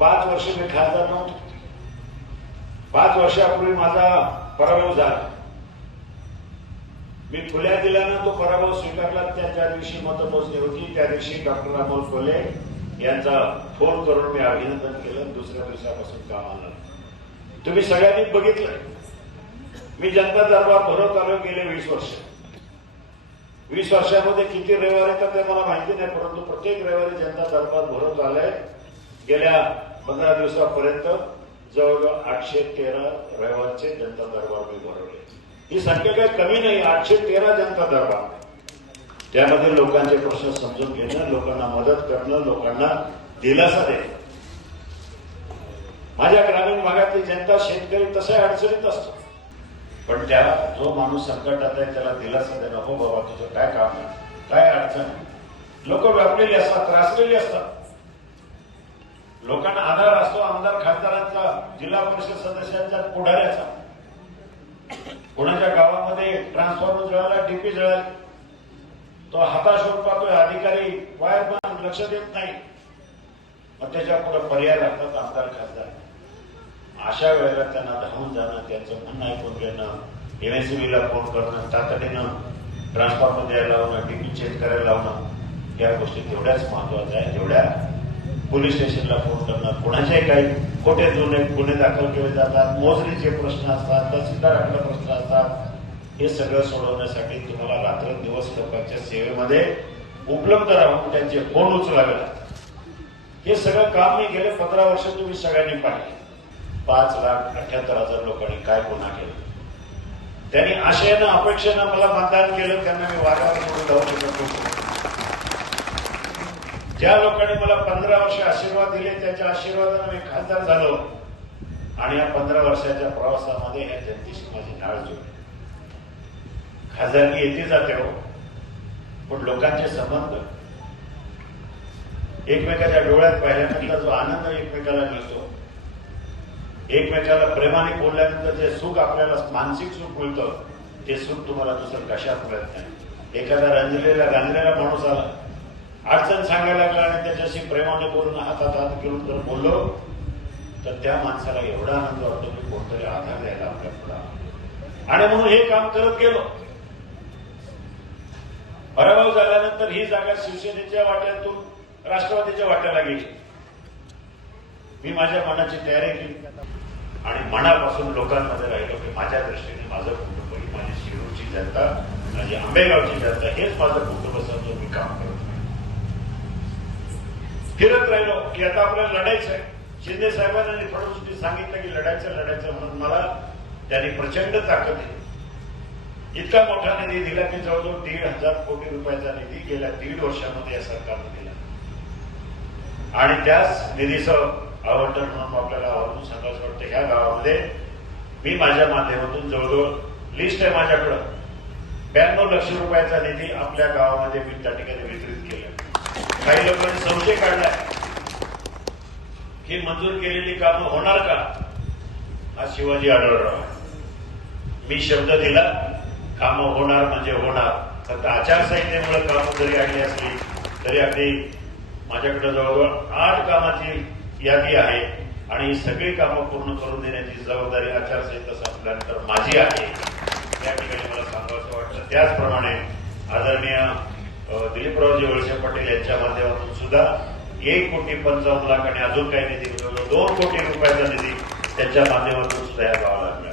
पाच वर्ष मी खासदार नव्हतो. पाच वर्षापूर्वी माझा पराभव झाला. मी खुल्या दिल्यानं तो पराभव स्वीकारला. त्या दिवशी दिवशी मतमोजणी होती. त्या दिवशी डॉक्टर अमोल कोल्हे यांचा फोन करून मी अभिनंदन केलं. दुसऱ्या दिवसापासून कामाला तुम्ही सगळ्यांनी बघितलं. मी जनता दरबार भरवत आलो गेले वीस वर्ष. वीस वर्षामध्ये किती रविवार येतात ते मला माहिती नाही परंतु प्रत्येक रविवारी जनता दरबार भरवत आलंय गेल्या पंधरा दिवसापर्यंत जवळजवळ आठशे तेरा रविवारचे जनता दरबार मी भरवले ही संख्या काही कमी नाही आठशे तेरा जनता दरबार. त्यामध्ये लोकांचे प्रश्न समजून घेणं लोकांना मदत करणं लोकांना दिलासा देणं. माझ्या ग्रामीण भागातली जनता शेतकरी तसं अडचणीत असतो. पण त्या जो माणूस संकटात आहे त्याला दिलासा देणं हो बाबा तुझं काय काम आहे? काय अडचण आहे? लोक व्यापलेली असतात त्रासलेली असतात. लोकांना आधार असतो आमदार खासदारांचा जिल्हा परिषद सदस्यांचा पुढाऱ्याचा. कोणाच्या गावामध्ये ट्रान्सफॉर्मर जळाला डीपी जळाली. तो हताश पाहतोय अधिकारी वायरमॅन लक्ष देत नाही. मग त्याच्या पुढे पर्याय लागतात आमदार खासदार. अशा वेळेला त्यांना धावून जाणं त्यांचं म्हणणं ऐकून घेणं एमएससीबीला फोन करणं तातडीनं ट्रान्सफॉर्मर द्यायला लावणं डीपी चेंज करायला लावणं या गोष्टी तेवढ्याच महत्त्वाच्या आहेत तेवढ्या पोलीस स्टेशनला फोन करणार. कोणाचे काही खोटे जुने गुन्हे दाखल केले जातात मोजणीचे प्रश्न असतात तहसीलदाराकडे प्रश्न असतात हे सगळं सोडवण्यासाठी तुम्हाला रात्र दिवस लोकांच्या सेवेमध्ये उपलब्ध राहून त्यांचे फोन उचलावे लागतात. हे सगळं काम मी गेले पंधरा वर्ष तुम्ही सगळ्यांनी पाहिले. पाच लाख अठ्याहत्तर हजार लोकांनी काय गुन्हा केला? त्यांनी आशयानं अपेक्षेनं मला मतदान केलं त्यांना मी वारंवार म्हणून जाऊ शकतो ज्या लोकांनी मला पंधरा वर्ष आशीर्वाद दिले त्याच्या आशीर्वादाने मी खासदार झालो. आणि या पंधरा वर्षाच्या प्रवासामध्ये या जनतेशी माझी नाळ जोडली. खासदारकी येते जाते हो पण लोकांचे संबंध. एकमेकाच्या डोळ्यात पाहिल्यानंतर जो आनंद एकमेकाला मिळतो. एकमेकाला प्रेमाने बोलल्यानंतर जे सुख आपल्याला मानसिक सुख मिळतं ते सुख तुम्हाला दुसरं कशात मिळत नाही. एखादा रंजलेला गांजलेला माणूस आला सांगायला लागला आणि त्याच्याशी प्रेमाने बोलून हातात हात घेऊन जर बोललो तर त्या माणसाला एवढा आनंद वाटतो की कोणतरी आधार द्यायला आपल्या पुढे आणि म्हणून हे काम करत गेलो. पराभव झाल्यानंतर ही जागा शिवसेनेच्या वाट्यातून राष्ट्रवादीच्या वाट्याला गेली. मी माझ्या मनाची तयारी केली. आणि मनापासून लोकांमध्ये राहिलो की माझ्या दृष्टीने माझं कुटुंब ही माझी शिरूरची जनता माझी आंबेगावची जनता हेच माझं कुटुंब समजून मी काम करतो. फिरत राहिलो की आता आपल्याला लढायचं आहे शिंदे साहेबांनी आणि फडणवीसनी सांगितलं की लढायचं लढायचं म्हणून मला त्यांनी प्रचंड ताकद दिली. इतका मोठा निधी दिला की जवळजवळ दीड हजार कोटी रुपयाचा निधी गेल्या दीड वर्षामध्ये या सरकारने दिला. आणि त्याच निधीचं आवंटन म्हणून आपल्याला आवर्जून सांगायचं वाटतं ह्या गावामध्ये मी माझ्या माध्यमातून जवळजवळ लिस्ट आहे माझ्याकडं. ब्याण्णव लक्ष रुपयाचा निधी आपल्या गावामध्ये मी त्या ठिकाणी वितरित केला काही लोकांनी संशय काढलाय. ही मंजूर केलेली कामं होणार का? हा शिवाजी आढळराव मी शब्द दिला कामं होणार म्हणजे होणार. फक्त आचारसंहितेमुळे कामं जरी आली असली तरी अगदी माझ्याकडे जवळजवळ आठ कामाची यादी आहे आणि ही सगळी कामं पूर्ण करून देण्याची जबाबदारी आचारसंहिता संपल्यानंतर माझी आहे. या ठिकाणी मला सांगावं वाटतं. त्याचप्रमाणे आदरणीय दिलीपरावजी वळसे पाटील यांच्या माध्यमातून सुद्धा एक कोटी पंचावन्न लाख आणि अजून काही निधी दोन कोटी रुपयाचा निधी त्यांच्या माध्यमातून सुद्धा या गावाला मिळाला.